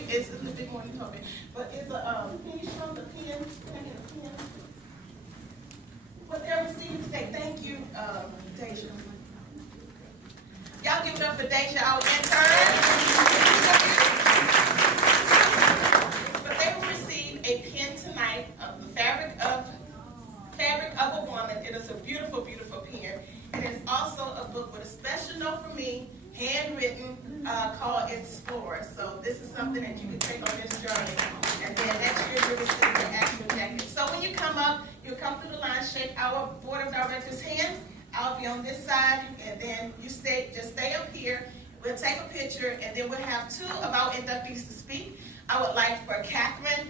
you, it's a little bit more than you told me, but it's a, can you show the pen? Can I get a pen? What they're receiving today, thank you, Deja. Y'all give it up for Deja, our intern. But they will receive a pen tonight of the fabric of a woman. It is a beautiful, beautiful pen. And it's also a book with a special note for me, handwritten, called Explore. So this is something that you can take on this journey. And then next year you'll receive the actual jacket. So when you come up, you'll come through the line, shake our board of directors' hand. I'll be on this side, and then you just stay up here. We'll take a picture, and then we'll have two of our inductees to speak. I would like for Catherine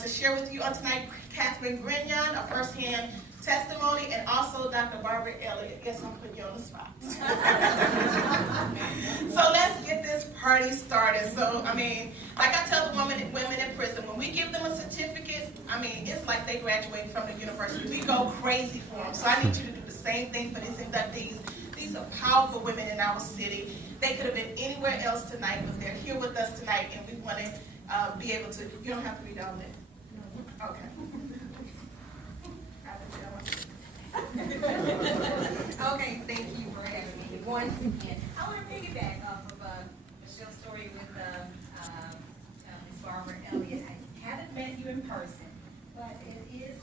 to share with you on tonight, Catherine Grignon, a first-hand testimony, and also Dr. Barbara Elliott. Guess I'm putting you on the spot. So let's get this party started. So, I mean, like I tell the women in prison, when we give them a certificate, I mean, it's like they graduated from the university. We go crazy for them. So I need you to do the same thing for these inductees. These are powerful women in our city. They could have been anywhere else tonight, but they're here with us tonight, and we want to be able to, you don't have to read all that. Okay. Okay, thank you for having me once again. I want to piggyback off of Michelle's story with Ms. Barbara Elliott. I haven't met you in person, but it is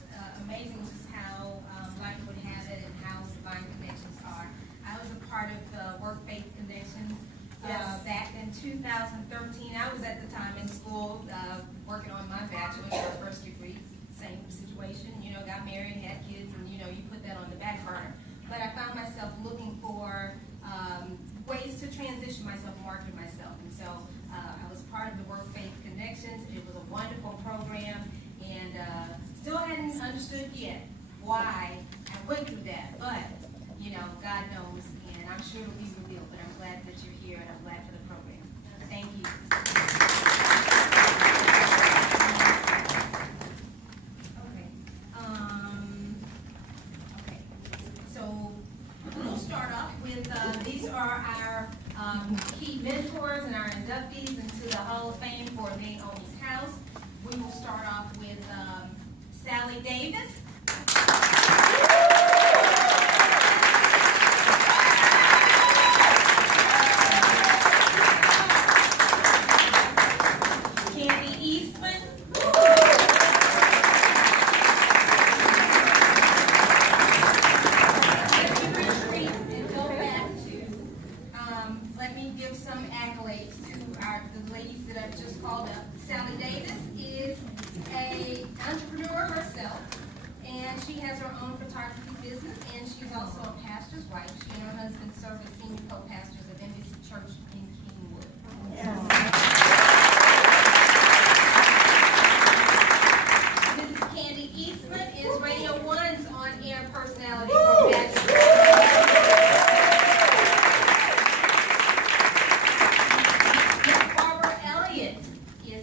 amazing just how life would have it and how divine connections are. I was a part of the Work Faith Connections back in 2013. I was at the time in school working on my bachelor's, my first degree. Same situation, got married, had kids, and you put that on the back burner. But I found myself looking for ways to transition myself and market myself. And so I was part of the Work Faith Connections. It was a wonderful program, and still hadn't understood yet why I went through that. But, God knows, and I'm sure it'll be revealed. But I'm glad that you're here, and I'm glad for the program. Thank you. We'll start off with, these are our key mentors and our inductees into the Hall of Fame for Naomi's House. We will start off with Sally Davis. Sally Davis is an entrepreneur herself, and she has her own photography business, and she's also a pastor's wife. She and her husband serve as senior co-pastors of Embassy Church in Kingwood. Mrs. Candy Eastman is Radio 1's on-air personality for Bachelor.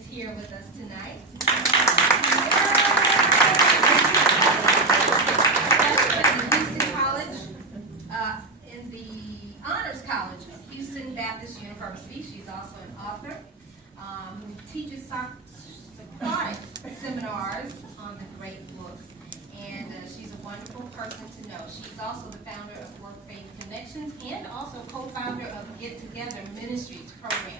Here with us tonight. At Houston College, in the Honors College of Houston Baptist University. She's also an author who teaches aquatic seminars on the great books. And she's a wonderful person to know. She's also the founder of Work Faith Connections and also co-founder of Get Together Ministries program.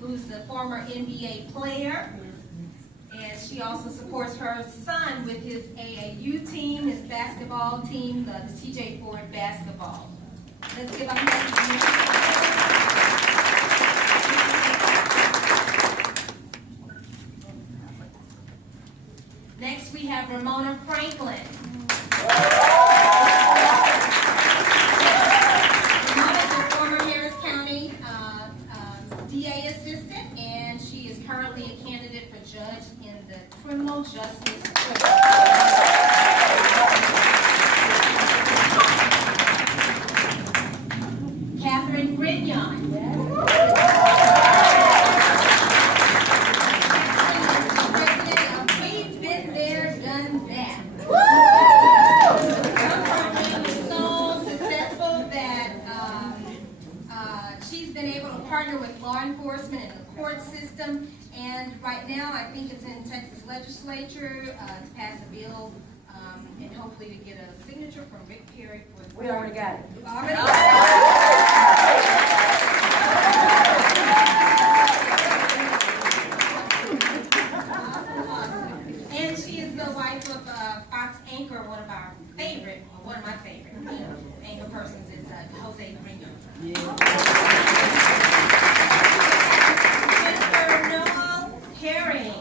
Who's the former NBA player, and she also supports her son with his AAU team, his basketball team, the TJ Ford basketball. Let's give a hand. Next we have Ramona Franklin. DA assistant, and she is currently a candidate for judge in the criminal justice court. Catherine Grignon. She's been able to partner with law enforcement and the court system, and right now I think it's in Texas legislature to pass a bill and hopefully to get a signature from Rick Perry. We already got it. Already got it. Awesome. And she is the wife of Fox anchor, one of my favorite anchor persons is Jose Grino. Mr. Noel Herring.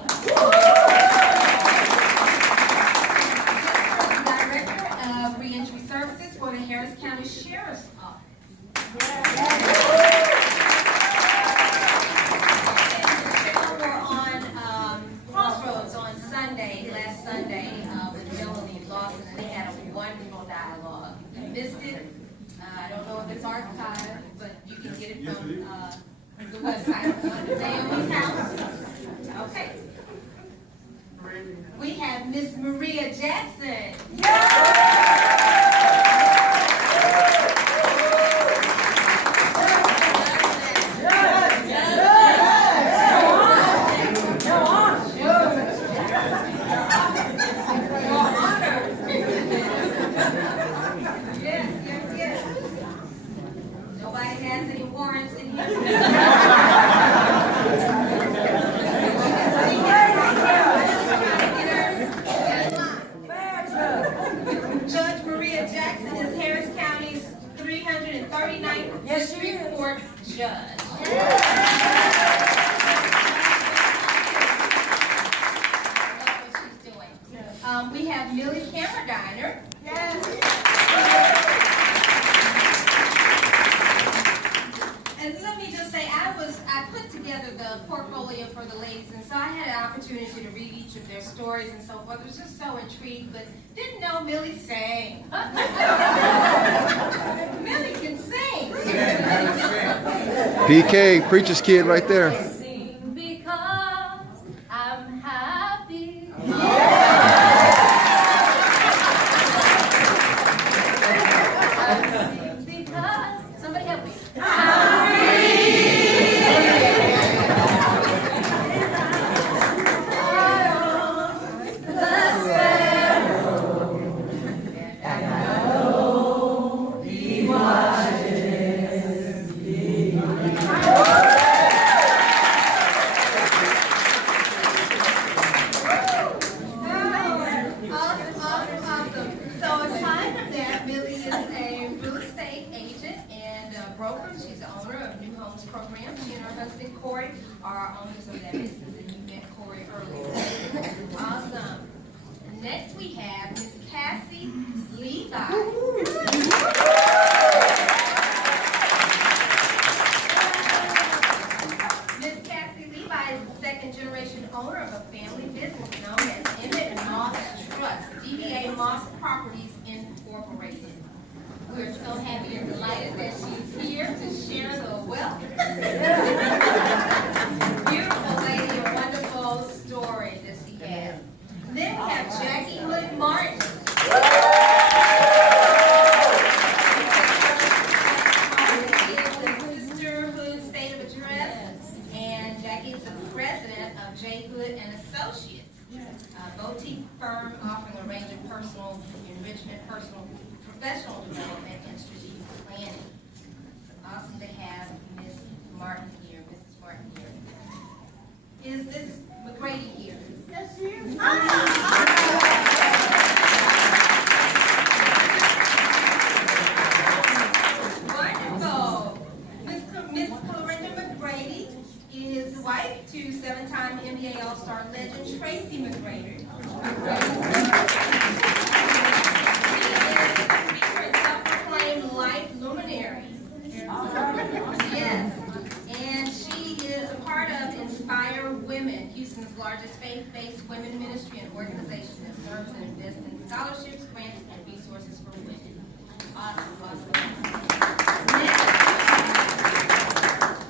Director of Reentry Services for the Harris County Sheriff's Office. We were on Crossroads on Sunday, last Sunday, with Melanie Lawson, and they had a wonderful dialogue. If you missed it, I don't know if it's archived, but you can get it from the website, Naomi House. Okay. We have Miss Maria Jackson. Yes. Nobody has any warrants in here. Judge Maria Jackson is Harris County's 339th District Court Judge. That's what she's doing. We have Millie Kammerdiener. And let me just say, I put together the portfolio for the ladies, and so I had an opportunity to read each of their stories and so forth. I was just so intrigued, but didn't know Millie sang. Millie can sing. PK, preacher's kid right there. Sing because I'm happy. I sing because somebody help me. Awesome. So aside from that, Millie is a real estate agent and a broker. She's the owner of New Homes Program. She and her husband Corey are owners of that business, and you met Corey earlier. Awesome. Next we have Miss Cassie Levi. Miss Cassie Levi is the second generation owner of a family business known as Emmett Moss Trust, DBA Moss Properties Incorporated. We're so happy and delighted that she's here to share the wealth. Beautiful lady, a wonderful story that she has. Then we have Jackie Hood Martin. She is the Sisterhood State of Address, and Jackie is the president of J. Hood and Associates, a boutique firm offering a range of personal enrichment, professional development, and strategic planning. It's awesome to have Ms. Martin here, Mrs. Martin here. Is Mrs. McGrady here? Yes, she is. Wonderful. Miss Clarenda McGrady is wife to seven-time NBA All-Star legend Tracy McGrady. She is a self-proclaimed life luminary. Yes. And she is a part of Inspire Women, Houston's largest faith-based women ministry and organization that serves and invests in scholarships, grants, and resources for women. Awesome. Next,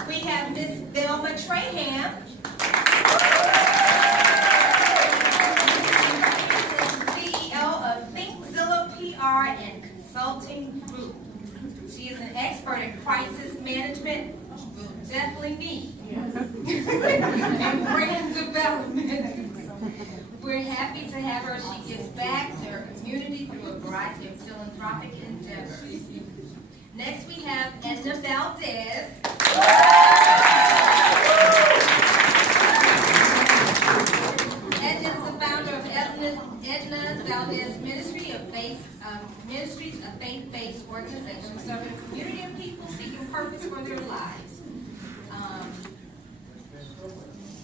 we have Miss Velma Trahan. CEO of ThinkZilla PR and Consulting Group. She is an expert in crisis management, L&D and brand development. We're happy to have her. She gives back to her community through a variety of philanthropic endeavors. Next, we have Edna Valdez. Edna is the founder of Edna Valdez Ministries, a faith-based organization serving a community of people seeking purpose for their lives.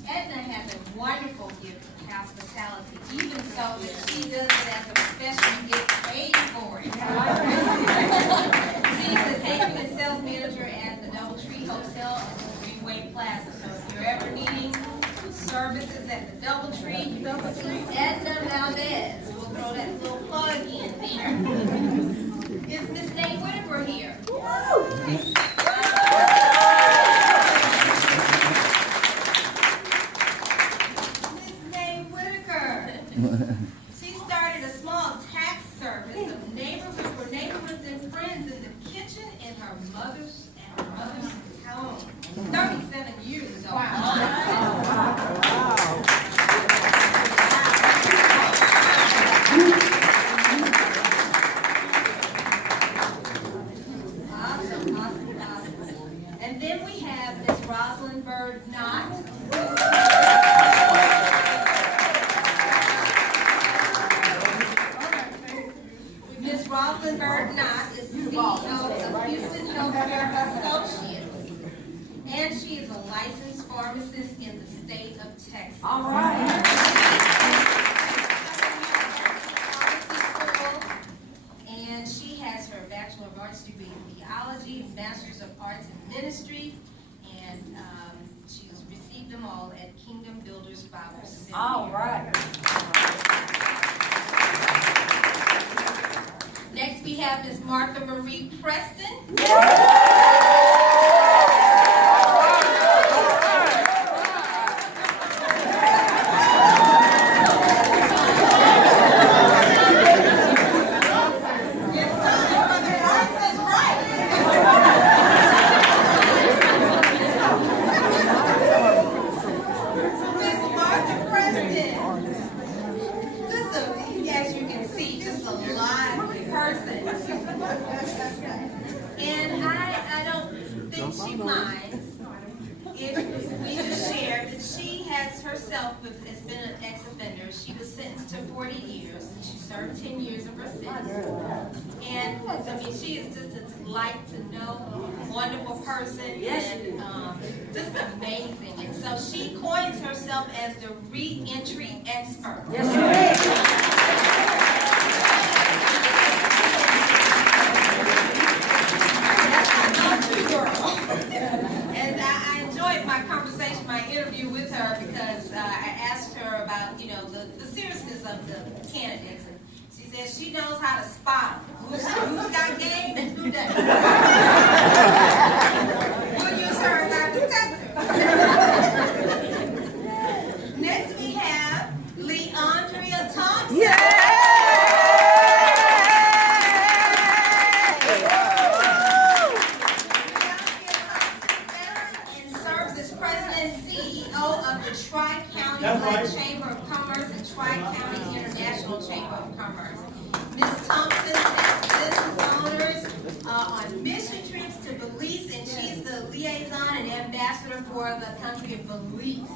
Edna has a wonderful gift of hospitality, even so that she does it as a profession and gets paid for it. She's the catering and sales manager at the Doubletree Hotel at the Greenway Plaza. So if you're ever needing services at the Doubletree, see Edna Valdez. We'll throw that little plug in there. Is Miss Nate Whitaker here? She started a small tax service of neighborhoods for neighborhoods and friends in the kitchen in her mother's home 37 years ago. Awesome. And then we have Miss Rosalind Bird Knott. Rosalind Bird Knott is the CEO of Houston Healthcare Associates, and she is a licensed pharmacist in the state of Texas. All right. And she has her Bachelor of Arts degree in theology, Master's of Arts in ministry, and she has received them all at Kingdom Builders Bible Seminary. All right. Next, we have Ms. Martha Marie Preston. And I don't think she minds if we just share that she has herself has been an ex-offender. She was sentenced to 40 years, and she served 10 years of her sentence. And I mean, she is just a delight to know, wonderful person, and just amazing. And so she coins herself as the re-entry expert. And I enjoyed my conversation, my interview with her, because I asked her about, the seriousness of the candidates. And she said she knows how to spot who's got game and who doesn't. We'll use her as our detective. Next we have Leandria Thompson. Yeah! Tri-County Chamber of Commerce and Tri-County International Chamber of Commerce. Ms. Thompson takes business owners on mission trips to Belize, and she's the liaison and ambassador for the country of Belize.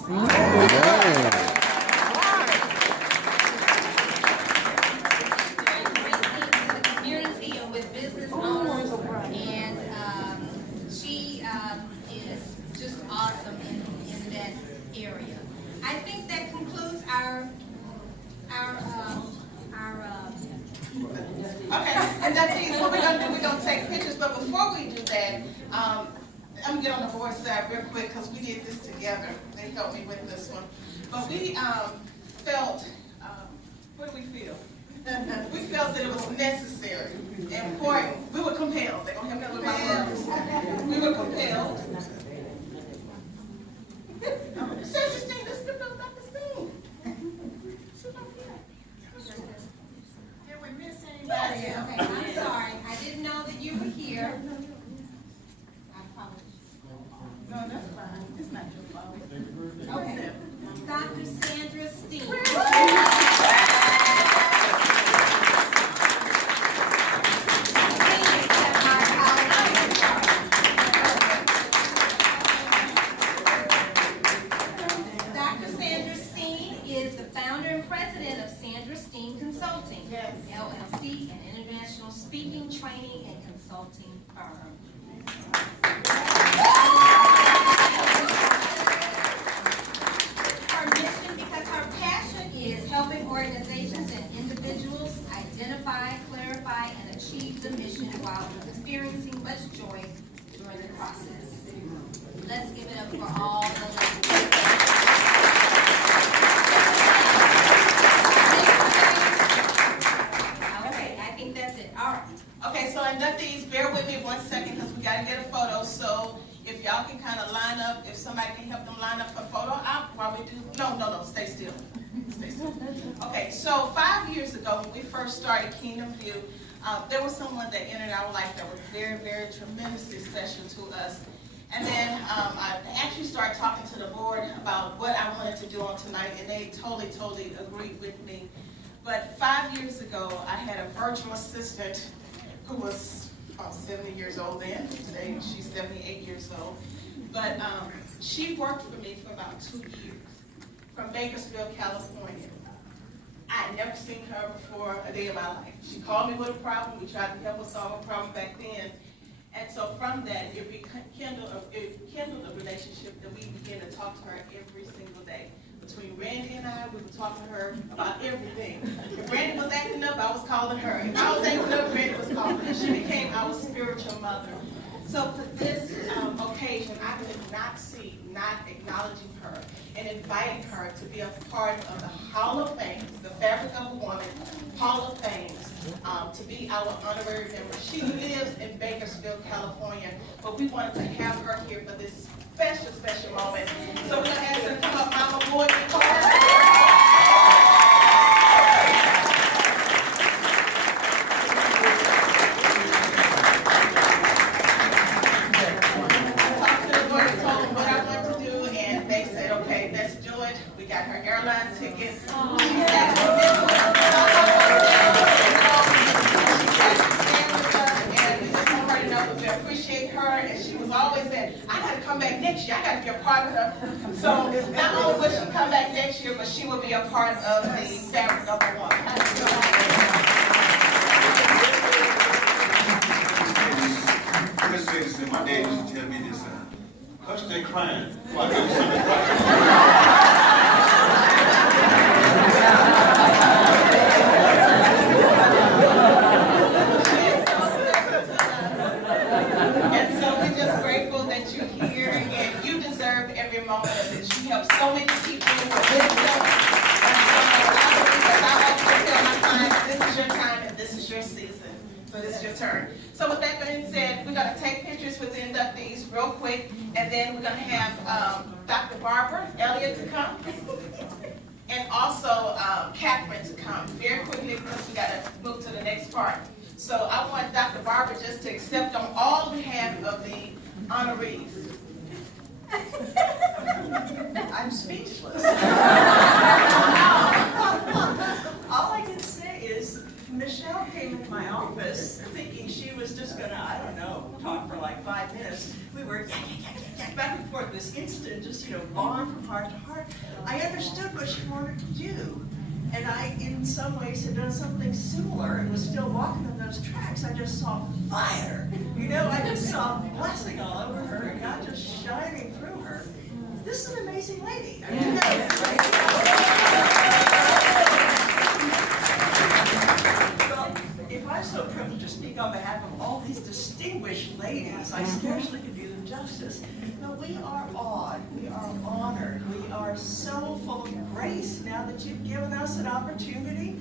The community and with business owners, and she is just awesome in that area. I think that concludes our okay, and that's what we're gonna do. We're gonna take pictures, but before we do that, I'm gonna get on the board side real quick because we did this together. They helped me with this one, but we felt. What do we feel? We felt that it was necessary, important. We were compelled. They're gonna help me with my words. We were compelled. Sister, let's get about this thing. Did we miss anybody? Yes. Okay, I'm sorry. I didn't know that you were here. I apologize. No, that's fine. Okay. Dr. Sandra Steen. Dr. Sandra Steen is the founder and president of Sandra Steen Consulting, Yes. LLC, an international speaking, training, and consulting firm. Her mission, because her passion is helping organizations and individuals identify, clarify, and achieve the mission while experiencing much joy during the process. Let's give it up for all the Okay, I think that's it. All right. Okay, so inductees, bear with me 1 second because we got to get a photo. So if y'all can kind of line up, if somebody can help them line up for photo op while we do. No, stay still. Stay still. Okay, so 5 years ago when we first started Kingdom View, there was someone that entered our life that was very, very tremendously special to us. And then I actually started talking to the board about what I wanted to do on tonight, and they totally agreed with me. But 5 years ago, I had a virtual assistant who was about 70 years old then. Today, she's 78 years old. But she worked for me for about 2 years from Bakersfield, California. I had never seen her before a day of my life. She called me with a problem. We tried to help her solve a problem back then. And so from that, it rekindled a relationship that we began to talk to her every single day. Between Randy and I, we were talking to her about everything. If Randy was acting up, I was calling her. If I was acting up, Randy was calling her. She became our spiritual mother. So for this occasion, I could not see not acknowledging her and inviting her to be a part of the Hall of Fame, the Fabric of a Woman Hall of Fame, to be our honorary member. She lives in Bakersfield, California, but we wanted to have her here for this special moment. So we're going to ask her to come up, Mama Boyd, and call her airline tickets. She's actually been with us. And we just want her to know that we appreciate her. And she was always saying, I got to come back next year. I got to be a part of her. So not only will she come back next year, but she will be a part of the Fabric of a Woman. Let me say this, and my dad used to tell me this, hush they crying while I do something right. And so we're just grateful that you're here, and you deserve every moment of this. You help so many people with wisdom. And I always tell my clients, this is your time and this is your season. So this is your turn. So with that being said, we're going to take pictures with the inductees real quick, and then we're going to have Dr. Barbara Elliott to come, and also Catherine to come very quickly because we got to move to the next part. So I want Dr. Barbara just to accept on all behalf of the honorees. I'm speechless. All I can say is Michelle came into my office thinking she was just gonna, I don't know, talk for like 5 minutes. We were back and forth this instant, just, bond from heart to heart. I understood what she wanted to do. And I, in some ways, had done something similar and was still walking on those tracks. I just saw fire. I just saw blessing all over her and God just shining through her. This is an amazing lady. I mean, you know that, right? Well, if I'm so privileged to speak on behalf of all these distinguished ladies, I scarcely could do them justice. No, we are awed, we are honored, we are so full of grace now that you've given us an opportunity.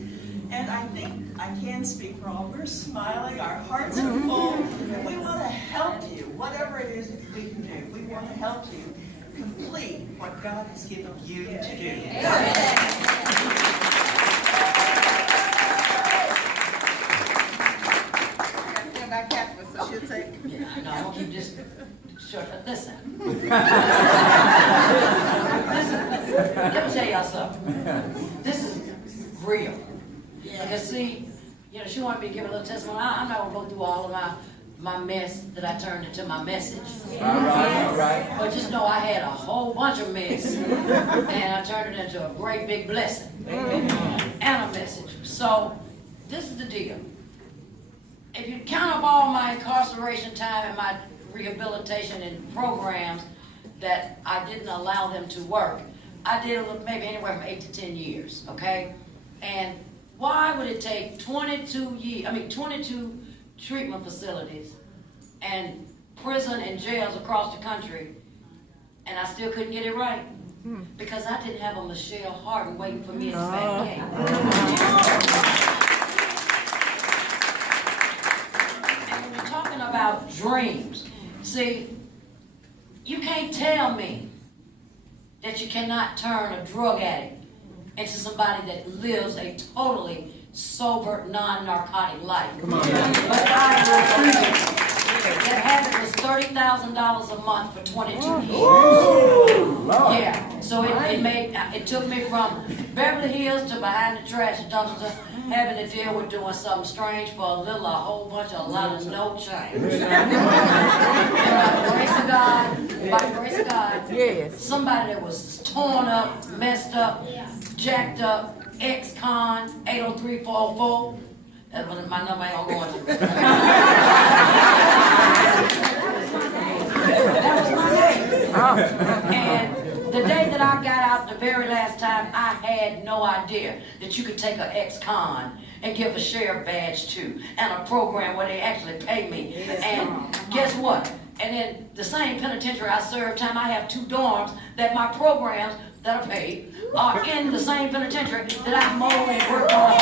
And I think I can speak for all. We're smiling, our hearts are full, and we want to help you, whatever it is that we can do. We want to help you complete what God has given you to do. Back Catherine, so she'll take. No, you just shut up. Listen. something. This is real. Because see, you know, she wanted me to give a little testimony. I'm not gonna go through all of my mess that I turned into my message. All right. But just know I had a whole bunch of mess, and I turned it into a great big blessing and a message. So this is the deal. If you count up all my incarceration time and my rehabilitation and programs that I didn't allow them to work, I did maybe anywhere from 8 to 10 years, okay? And why would it take 22 treatment facilities and prison and jails across the country, and I still couldn't get it right? Because I didn't have a Michelle Harden waiting for me in the back gate. And when you're talking about dreams, see, you can't tell me that you cannot turn a drug addict into somebody that lives a totally sober, non-narcotic life. Come on, man. But I that habit was $30,000 a month for 22 years. Yeah, so it took me from Beverly Hills to behind the trash dumpster, having to deal with doing something strange for a whole bunch of a lot of no change. And by the grace of God, yes, somebody that was torn up, messed up, jacked up, ex-con, 803-404. That was my number, I ain't gonna go into. That was my name. And the day that I got out the very last time, I had no idea that you could take an ex-con and give a sheriff badge to, and a program where they actually pay me. And guess what? And then the same penitentiary I served time, I have 2 dorms that my programs that are paid are in the same penitentiary that I mowed and worked on.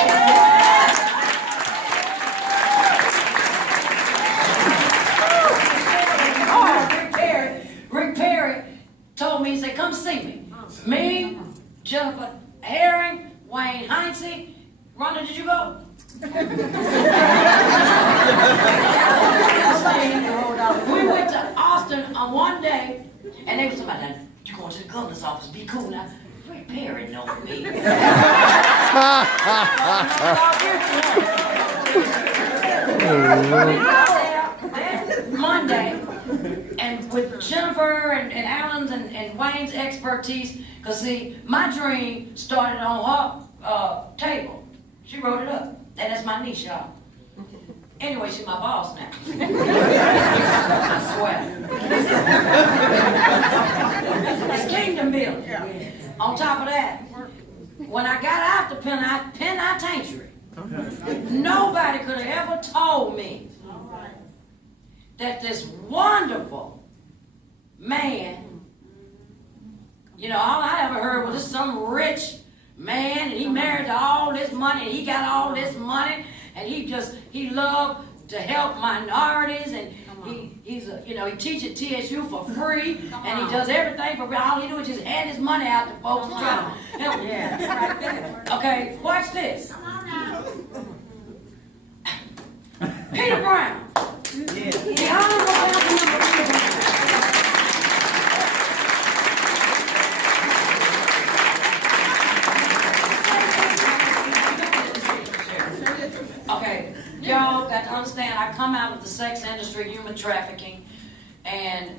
Rick Perry told me, he said, come see me. Me, Jennifer Herring, Wayne Heinze. Rhonda, did you go? We went to Austin on one day, and they was talking about, you going to the governor's office, be cool now. Rick Perry know me. Monday, and with Jennifer and Alan's and Wayne's expertise, because see, my dream started on her table. She wrote it up, and that's my niche, y'all. Anyway, she's my boss now. I swear. It's kingdom building. On top of that, when I got out the penitentiary, nobody could have ever told me that this wonderful man, you know, all I ever heard was this some rich man, and he married to all this money, and he got all this money, and he loved to help minorities, and he teaches at TSU for free, and he does everything for free. All he do is just hand his money out to folks and try to help them. Right there. Okay, watch this. Peter Brown. The Honorable Councilmember Peter Brown. Okay, y'all got to understand, I come out of the sex industry, human trafficking, and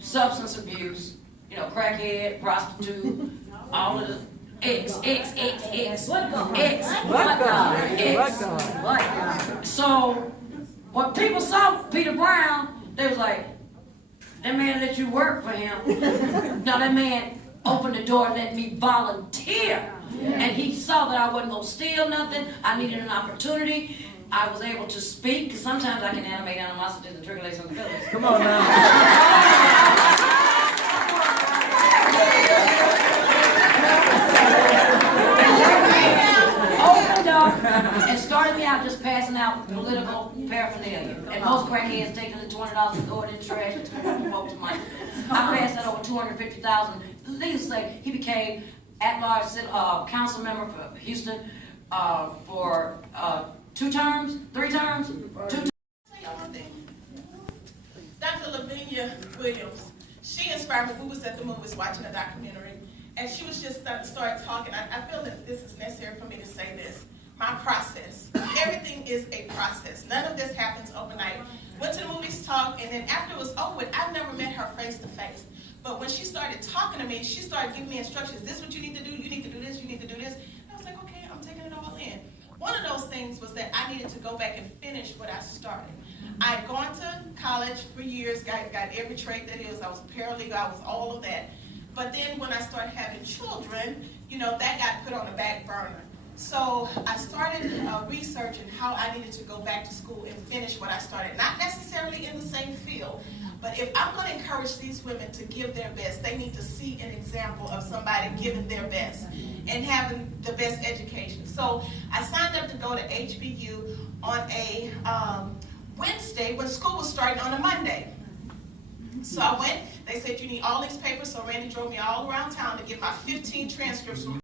substance abuse, you know, crackhead, prostitute, all of the X. So, when people saw Peter Brown, they was like, that man let you work for him. Now that man opened the door and let me volunteer. And he saw that I wasn't going to steal nothing. I needed an opportunity. I was able to speak, because sometimes I can animate animosities and trigger some feelings. Come on now. Opened up and started me out just passing out political paraphernalia. And most crackheads taking the $20 and throw it in the trash and folks' money. I passed out over $250,000. Needless to say, he became at-large council member for Houston for 3 terms. Dr. Lavinia Williams, she inspired me. We was at the movies watching a documentary, And she was just started talking. I feel that this is necessary for me to say this. My process. Everything is a process. None of this happens overnight. Went to the movies, talked, and then after it was over with, I've never met her face to face. But when she started talking to me, she started giving me instructions. This is what you need to do. You need to do this. You need to do this. And I was like, okay, I'm taking it all in. One of those things was that I needed to go back and finish what I started. I had gone to college for years, got every trade that is. I was a paralegal. I was all of that. But then when I started having children, that got put on the back burner. So I started researching how I needed to go back to school and finish what I started. Not necessarily in the same field, but if I'm going to encourage these women to give their best, they need to see an example of somebody giving their best and having the best education. So I signed up to go to HBU on a Wednesday when school was starting on a Monday. So I went, they said you need all these papers, so Randy drove me all around town to get my 15 transcripts from